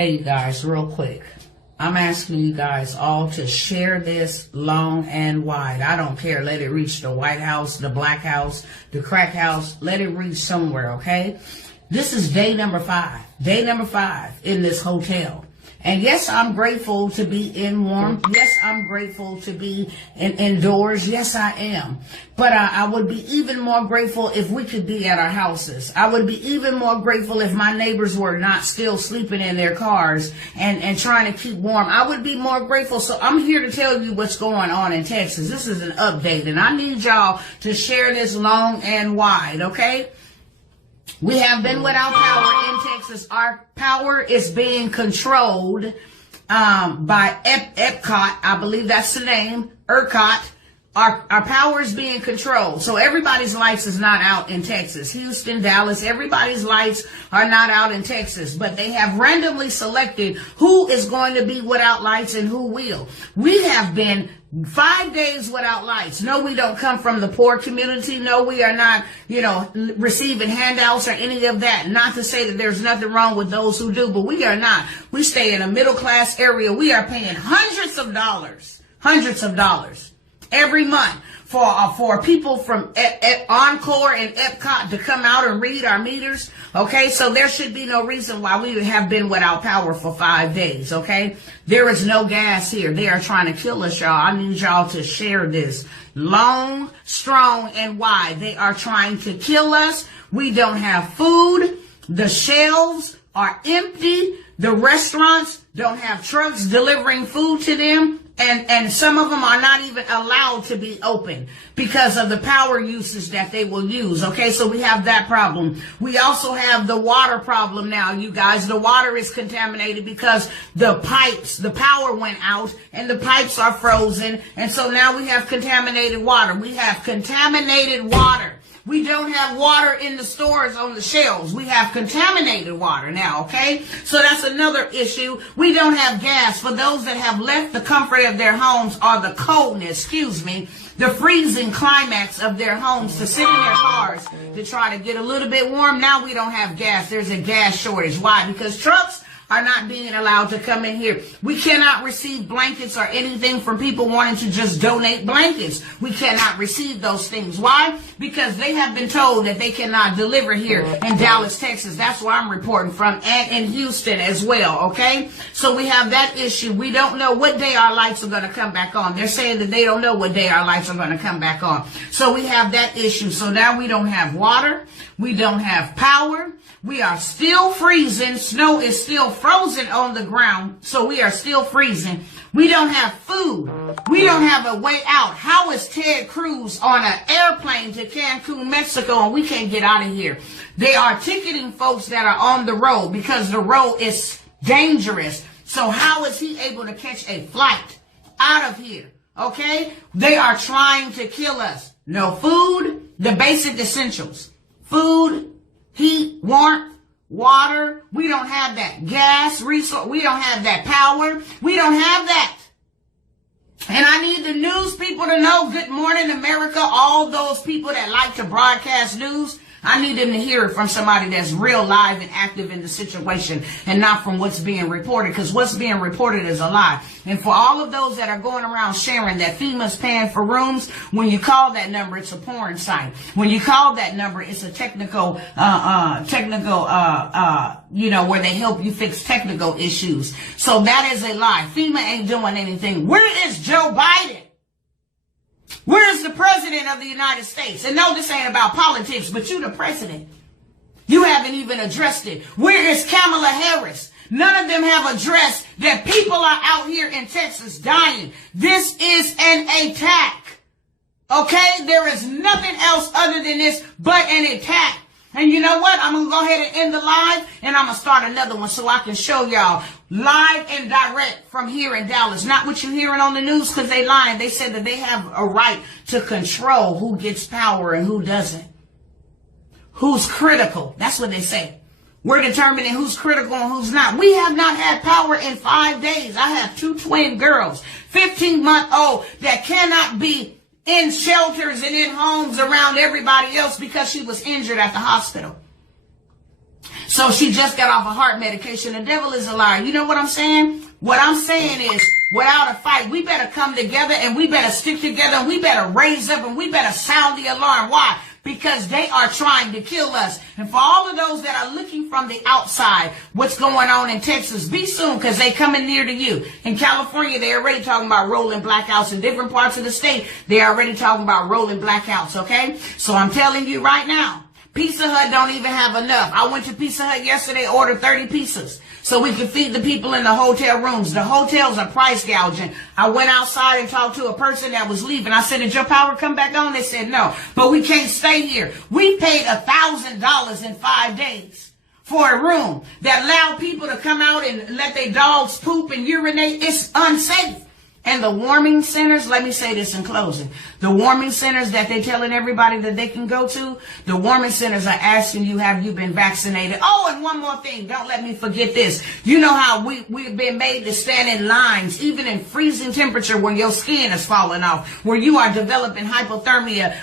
Hey, you guys, real quick. I'm asking you guys all to share this long and wide. I don't care. Let it reach the White House, the Black House, the Crack House. Let it reach somewhere, okay? This is day number 5. Day number 5 in this hotel. And yes, I'm grateful to be in warm. Yes, I'm grateful to be indoors. Yes, I am. But I would be even more grateful if we could be at our houses. I would be even more grateful if my neighbors were not still sleeping in their cars and trying to keep warm. I would be more grateful. So I'm here to tell you what's going on in Texas. This is an update, and I need y'all to share this long and wide, okay? We have been without power in Texas. Our power is being controlled by ERCOT. I believe that's the name, ERCOT. Our power is being controlled. So everybody's lights is not out in Texas. Houston, Dallas, everybody's lights are not out in Texas. But they have randomly selected who is going to be without lights and who will. We have been 5 days without lights. No, we don't come from the poor community. No, we are not, receiving handouts or any of that. Not to say that there's nothing wrong with those who do, but we are not. We stay in a middle class area. We are paying hundreds of dollars every month for people from Encore and ERCOT to come out and read our meters. Okay, so there should be no reason why we have been without power for 5 days. Okay, there is no gas here. They are trying to kill us, y'all. I need y'all to share this long, strong, and wide. They are trying to kill us. We don't have food. The shelves are empty. The restaurants don't have trucks delivering food to them. And some of them are not even allowed to be open because of the power usage that they will use. Okay, so we have that problem. We also have the water problem now, you guys. The water is contaminated because the power went out and the pipes are frozen. And so now we have contaminated water. We have contaminated water. We don't have water in the stores on the shelves. We have contaminated water now, okay? So that's another issue. We don't have gas. For those that have left the comfort of their homes or the coldness, the freezing climax of their homes to sit in their cars to try to get a little bit warm. Now we don't have gas. There's a gas shortage. Why? Because trucks are not being allowed to come in here. We cannot receive blankets or anything from people wanting to just donate blankets. We cannot receive those things. Why? Because they have been told that they cannot deliver here in Dallas, Texas. That's where I'm reporting from, and in Houston as well, okay? So we have that issue. We don't know what day our lights are going to come back on. They're saying that they don't know what day our lights are going to come back on. So we have that issue. So now we don't have water. We don't have power. We are still freezing. Snow is still frozen on the ground, so we are still freezing. We don't have food. We don't have a way out. How is Ted Cruz on an airplane to Cancun, Mexico, and we can't get out of here? They are ticketing folks that are on the road because the road is dangerous. So how is he able to catch a flight out of here? Okay? They are trying to kill us. No food, the basic essentials. Food, heat, warmth, water. We don't have that gas resource. We don't have that power. We don't have that. And I need the news people to know, good morning, America. All those people that like to broadcast news, I need them to hear it from somebody that's real live and active in the situation and not from what's being reported, because what's being reported is a lie. And for all of those that are going around sharing that FEMA's paying for rooms, when you call that number, it's a porn site. When you call that number, it's a technical, where they help you fix technical issues. So that is a lie. FEMA ain't doing anything. Where is Joe Biden? Where is the president of the United States? And no, this ain't about politics, but you the president. You haven't even addressed it. Where is Kamala Harris? None of them have addressed that people are out here in Texas dying. This is an attack. Okay? There is nothing else other than this but an attack. And you know what? I'm going to go ahead and end the live, and I'm going to start another one so I can show y'all live and direct from here in Dallas. Not what you're hearing on the news, because they lying. They said that they have a right to control who gets power and who doesn't. Who's critical. That's what they say. We're determining who's critical and who's not. We have not had power in 5 days. I have 2 twin girls, 15-month-old, that cannot be in shelters and in homes around everybody else because she was injured at the hospital. So she just got off a heart medication. The devil is a liar. You know what I'm saying? What I'm saying is, without a fight, we better come together and we better stick together and we better raise up and we better sound the alarm. Why? Because they are trying to kill us. And for all of those that are looking from the outside, what's going on in Texas, be soon, because they coming near to you. In California, they're already talking about rolling blackouts. In different parts of the state, they're already talking about rolling blackouts, okay? So I'm telling you right now, Pizza Hut don't even have enough. I went to Pizza Hut yesterday, ordered 30 pizzas so we could feed the people in the hotel rooms. The hotels are price gouging. I went outside and talked to a person that was leaving. I said, did your power come back on? They said, no, but we can't stay here. We paid $1,000 in 5 days for a room that allowed people to come out and let their dogs poop and urinate. It's unsafe. And the warming centers, let me say this in closing. The warming centers that they're telling everybody that they can go to, the warming centers are asking you, have you been vaccinated? Oh, and one more thing. Don't let me forget this. You know how we've been made to stand in lines, even in freezing temperature when your skin is falling off, where you are developing hypothermia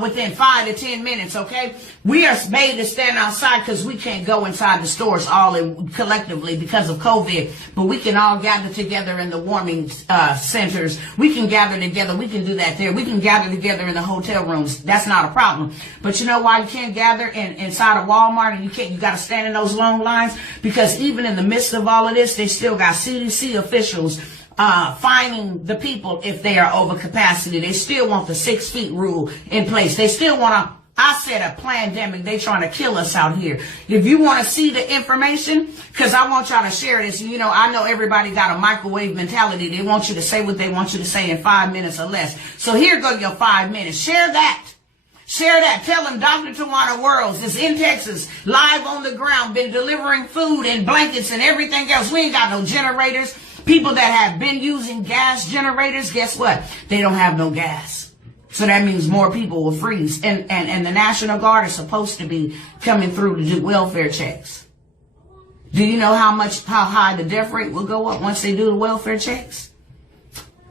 within 5 to 10 minutes, okay? We are made to stand outside because we can't go inside the stores collectively because of COVID, but we can all gather together in the warming centers. We can gather together. We can do that there. We can gather together in the hotel rooms. That's not a problem. But you know why you can't gather inside of Walmart and you got to stand in those long lines? Because even in the midst of all of this, they still got CDC officials fining the people if they are over capacity. They still want the 6 feet rule in place. They still want I said a pandemic. They trying to kill us out here. If you want to see the information, because I want y'all to share this. You know, I know everybody got a microwave mentality. They want you to say what they want you to say in 5 minutes or less. So here go your 5 minutes. Share that. Share that. Tell them Dr. Tawana Worlds is in Texas, live on the ground, been delivering food and blankets and everything else. We ain't got no generators. People that have been using gas generators, guess what? They don't have no gas. So that means more people will freeze. And the National Guard is supposed to be coming through to do welfare checks. Do you know how high the death rate will go up once they do the welfare checks?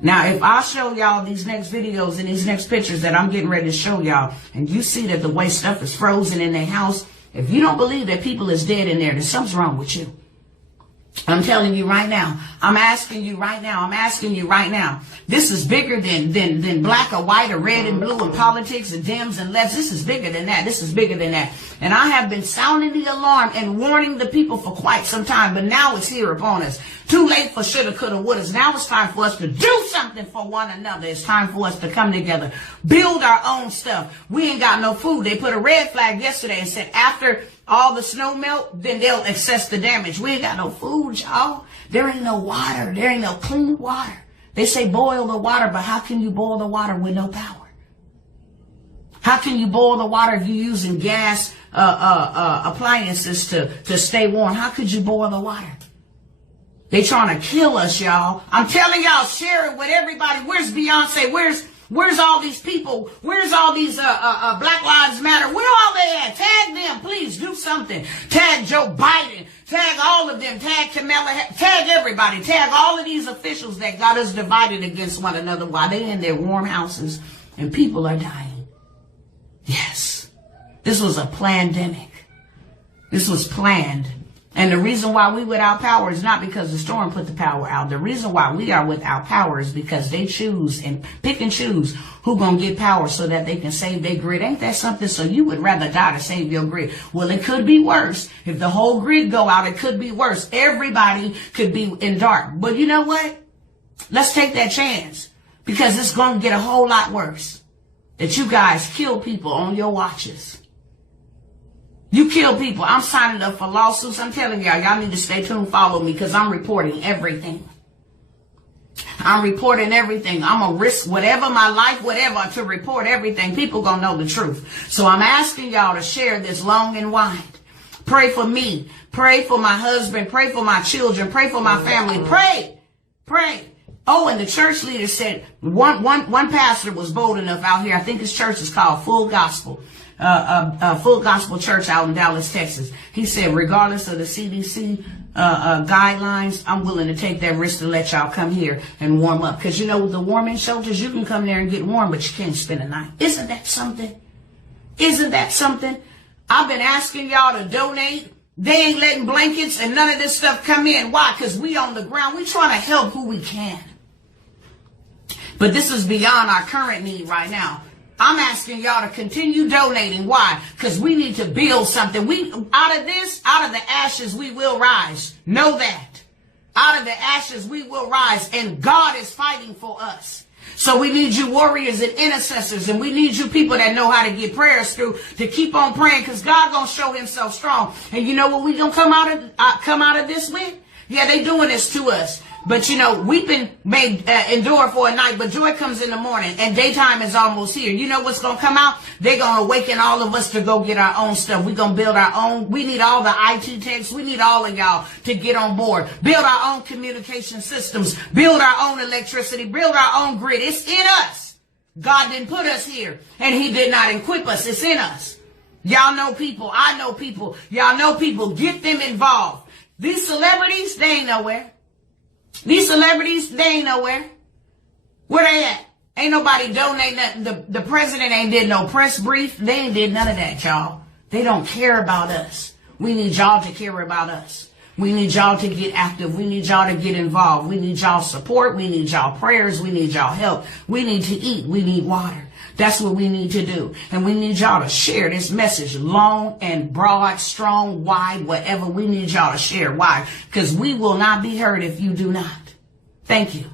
Now, if I show y'all these next videos and these next pictures that I'm getting ready to show y'all, and you see that the way stuff is frozen in their house, if you don't believe that people is dead in there, then something's wrong with you. I'm telling you right now. I'm asking you right now. This is bigger than black or white or red and blue and politics and Dems and lefts. This is bigger than that. And I have been sounding the alarm and warning the people for quite some time, but now it's here upon us. Too late for shoulda, coulda, wouldas. Now it's time for us to do something for one another. It's time for us to come together, build our own stuff. We ain't got no food. They put a red flag yesterday and said after all the snow melt, then they'll assess the damage. We ain't got no food, y'all. There ain't no water. There ain't no clean water. They say boil the water, but how can you boil the water with no power? How can you boil the water if you're using gas appliances to stay warm? How could you boil the water? They trying to kill us, y'all. I'm telling y'all, share it with everybody. Where's Beyonce? Where's all these people? Where's all these Black Lives Matter? Where all they at? Tag them, please. Do something. Tag Joe Biden. Tag all of them. Tag Kamala. Tag everybody. Tag all of these officials that got us divided against one another while they in their warm houses and people are dying. Yes. This was a pandemic. This was planned. And the reason why we without power is not because the storm put the power out. The reason why we are without power is because they choose and pick and choose who gonna get power so that they can save their grid. Ain't that something? So you would rather die to save your grid. Well, it could be worse. If the whole grid go out, it could be worse. Everybody could be in dark. But you know what? Let's take that chance because it's gonna get a whole lot worse. That you guys kill people on your watches. You kill people. I'm signing up for lawsuits. I'm telling y'all need to stay tuned, follow me, because I'm reporting everything. I'm reporting everything. I'm going to risk whatever my life, whatever, to report everything. People going to know the truth. So I'm asking y'all to share this long and wide. Pray for me. Pray for my husband. Pray for my children. Pray for my family. Pray. Oh, and the church leader said, one pastor was bold enough out here. I think his church is called Full Gospel. Full Gospel Church out in Dallas, Texas. He said, regardless of the CDC guidelines, I'm willing to take that risk to let y'all come here and warm up. Because, you know, with the warming shelters, you can come there and get warm, but you can't spend a night. Isn't that something? Isn't that something? I've been asking y'all to donate They ain't letting blankets and none of this stuff come in. Why? Because we on the ground. We trying to help who we can. But this is beyond our current need right now. I'm asking y'all to continue donating. Why? Because we need to build something. Out of the ashes, we will rise. Know that. Out of the ashes, we will rise. And God is fighting for us. So we need you warriors and intercessors, and we need you people that know how to get prayers through to keep on praying, because God gonna show himself strong. And you know what we gonna come out of this with? Yeah, they doing this to us. But you know, weeping may endure for a night, but joy comes in the morning, and daytime is almost here. You know what's going to come out? They're going to awaken all of us to go get our own stuff. We're going to build our own. We need all the IT techs. We need all of y'all to get on board. Build our own communication systems. Build our own electricity. Build our own grid. It's in us. God didn't put us here, and he did not equip us. It's in us. Y'all know people. I know people. Y'all know people. Get them involved. These celebrities, they ain't nowhere. These celebrities, they ain't nowhere. Where they at? Ain't nobody donating nothing. The president ain't did no press brief. They ain't did none of that, y'all. They don't care about us. We need y'all to care about us. We need y'all to get active. We need y'all to get involved. We need y'all support. We need y'all prayers. We need y'all help. We need to eat. We need water. That's what we need to do. And we need y'all to share this message long and broad, strong, wide, whatever. We need y'all to share. Why? Because we will not be heard if you do not. Thank you.